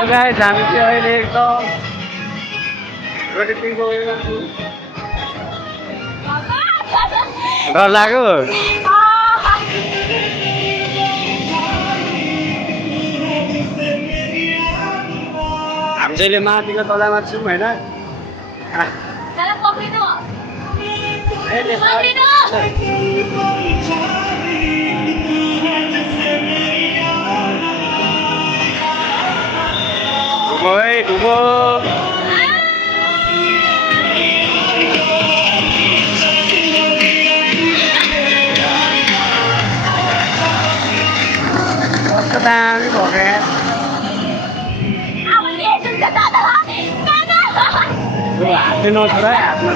guys हामी चाहिँ अहिले एकदम रोटेटिङको उयोमा छु डर लाग्यो हामी चाहिँ माथिको तलामा छौँ होइन डुबो कस्तो दामी भएको यार हातले नछोड है हातमा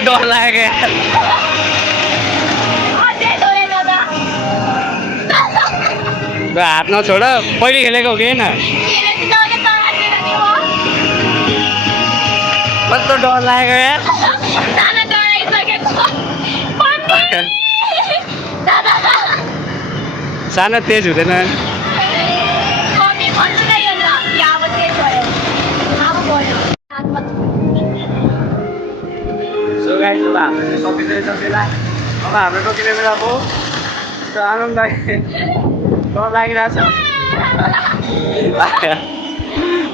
डर लाग्यो हात नछोड पहिले खेलेको कि होइन कस्तो डर लाग्यो यार सानो तेज हुँदैन अब हाम्रो रोकिने बेला भयो आनन्द डर लागिरहेछ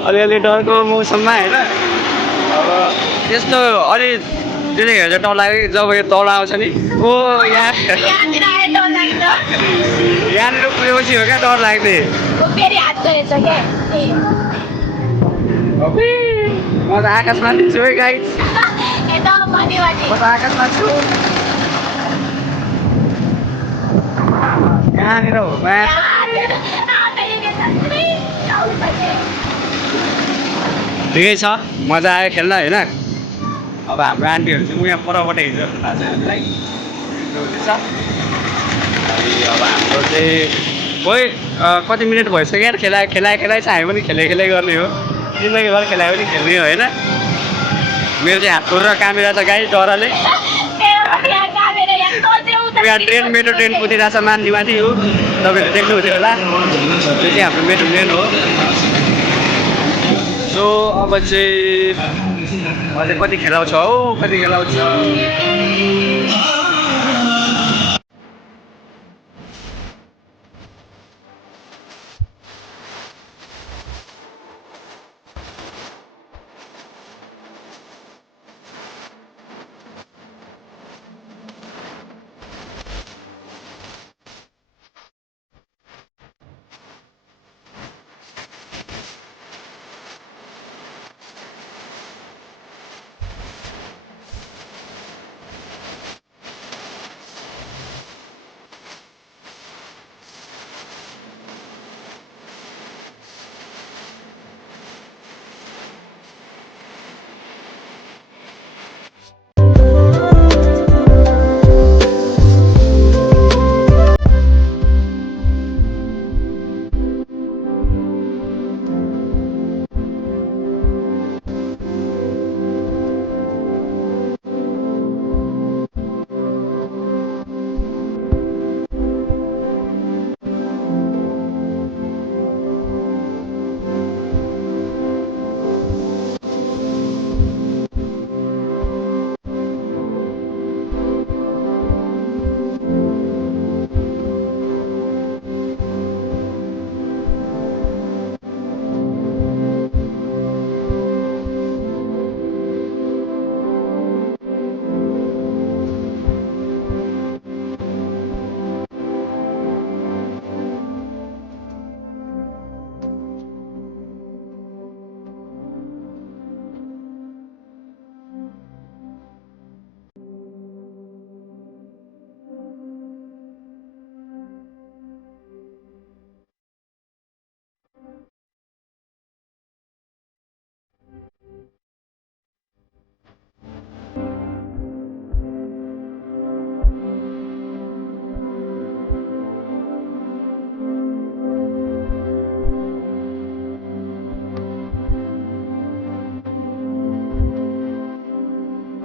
अलिअलि डरको मौसममा होइन अब त्यस्तो अलि त्यतिखेर चाहिँ डर लाग्यो जब यो तल आउँछ नि ओ यहाँनिर पुगेपछि हो क्या डर लाग्ने म त आकाशमा छु है गाइस म त आकाशमा छु यहाँनिर हो ठिकै छ मजा आयो खेल्न होइन अब हाम्रो आन्टीहरू चाहिँ उहाँ परबाट हिँडिरहेको थाहा छ हामीलाई अब हाम्रो चाहिँ खोइ कति मिनट भइसक्यो यार खेलाइ चाहिँ हामी पनि खेलाइ गर्ने हो जिन्दगीभर खेलायो पनि खेल्ने हो होइन मेरो चाहिँ हात र कामेरा त गाई डरले यहाँ मेट्रो ट्रेन कुदिरहेको छ माथि हो तपाईँहरू देख्नुहुन्थ्यो होला त्यो चाहिँ हाम्रो मेट्रो ट्रेन हो सो अब चाहिँ अझै कति खेलाउँछ हौ कति खेलाउँछ